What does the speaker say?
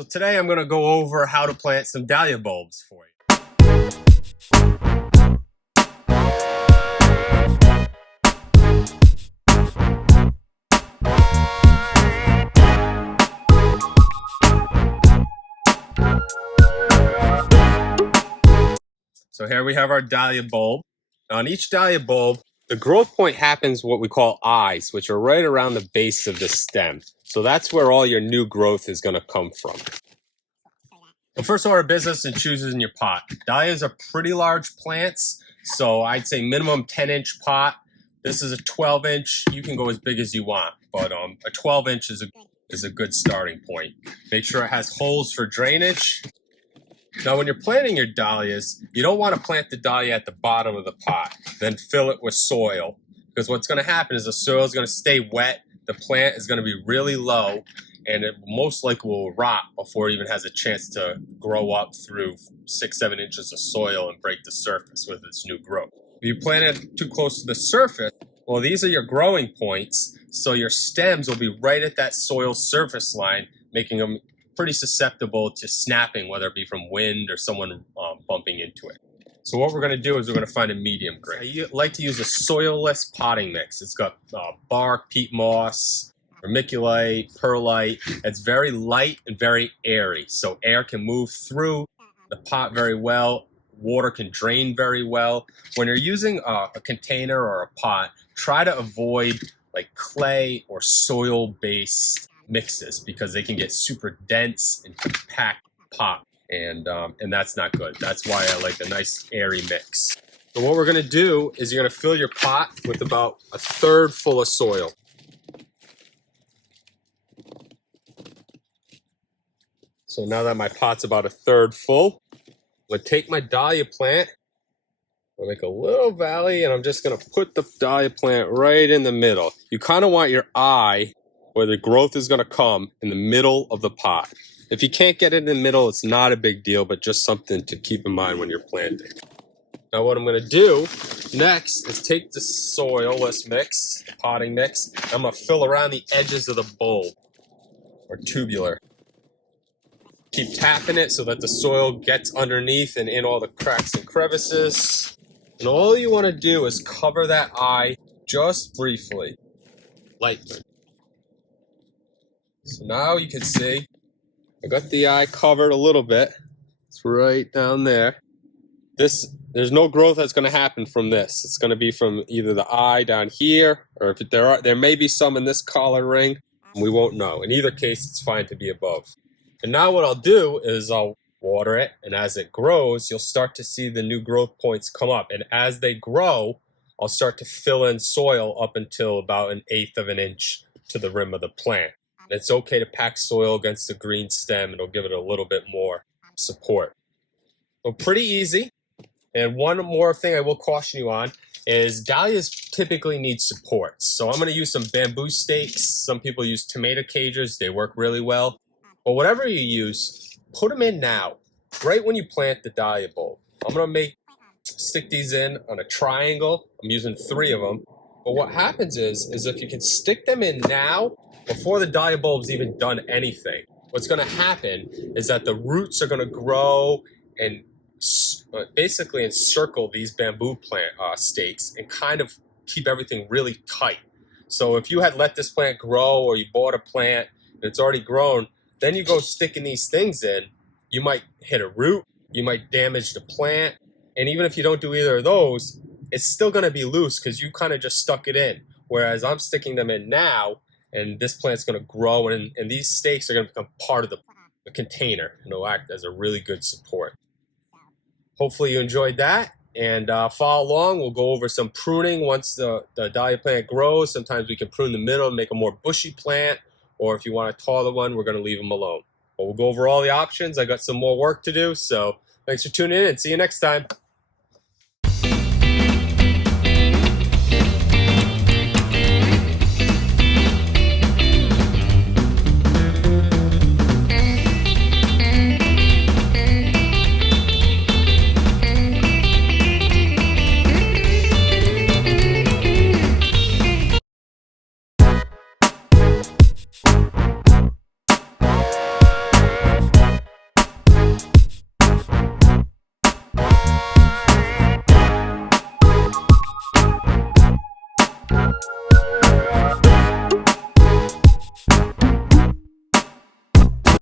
So today I'm going to go over how to plant some dahlia bulbs for you. So here we have our dahlia bulb. On each dahlia bulb, the growth point happens what we call eyes, which are right around the base of the stem. So that's where all your new growth is going to come from. The first order of business is choosing your pot. Dahlias are pretty large plants, so I'd say minimum 10-inch pot. This is a 12-inch. You can go as big as you want, but a 12-inch is a good starting point. Make sure it has holes for drainage. Now, when you're planting your dahlias, you don't want to plant the dahlia at the bottom of the pot, then fill it with soil, because what's going to happen is the soil is going to stay wet, the plant is going to be really low, and it most likely will rot before it even has a chance to grow up through 6-7 inches of soil and break the surface with its new growth. If you plant it too close to the surface, well, these are your growing points, so your stems will be right at that soil surface line, making them pretty susceptible to snapping, whether it be from wind or someone bumping into it. So what we're going to do is we're going to find a medium grade. I like to use a soilless potting mix. It's got bark, peat moss, vermiculite, perlite. It's very light and very airy, so air can move through the pot very well. Water can drain very well. When you're using a container or a pot, try to avoid like clay or soil-based mixes, because they can get super dense and compact pot, and that's not good. That's why I like a nice airy mix. So what we're going to do is you're going to fill your pot with about 1/3 full of soil. So now that my pot's about 1/3 full, I'm going to take my dahlia plant, I'll make a little valley, and I'm just going to put the dahlia plant right in the middle. You kind of want your eye, where the growth is going to come, in the middle of the pot. If you can't get it in the middle, it's not a big deal, but just something to keep in mind when you're planting. Now what I'm going to do next is take the soilless mix, the potting mix, and I'm going to fill around the edges of the bulb, or tubular. Keep tapping it so that the soil gets underneath and in all the cracks and crevices. And all you want to do is cover that eye just briefly, lightly. So now you can see I got the eye covered a little bit. It's right down there. There's no growth that's going to happen from this. It's going to be from either the eye down here, or if there may be some in this collar ring. We won't know. In either case, it's fine to be above. And now what I'll do is I'll water it, and as it grows, you'll start to see the new growth points come up. And as they grow, I'll start to fill in soil up until about 1/8 of an inch to the rim of the plant. It's okay to pack soil against the green stem. It'll give it a little bit more support. So pretty easy. And one more thing I will caution you on is dahlias typically need support. So I'm going to use some bamboo stakes. Some people use tomato cages. They work really well. But whatever you use, put them in now, right when you plant the dahlia bulb. I'm going to stick these in on a triangle. I'm using 3 of them. But what happens is if you can stick them in now, before the dahlia bulb's even done anything, what's going to happen is that the roots are going to grow and basically encircle these bamboo plant stakes and kind of keep everything really tight. So if you had let this plant grow, or you bought a plant and it's already grown, then you go sticking these things in, you might hit a root, you might damage the plant, and even if you don't do either of those, it's still going to be loose because you kind of just stuck it in. Whereas I'm sticking them in now, and this plant's going to grow, and these stakes are going to become part of the container, and it'll act as a really good support. Hopefully you enjoyed that, and follow along. We'll go over some pruning once the dahlia plant grows. Sometimes we can prune the middle and make a more bushy plant, or if you want a taller one, we're going to leave them alone. But we'll go over all the options. I got some more work to do, so thanks for tuning in, and see you next time.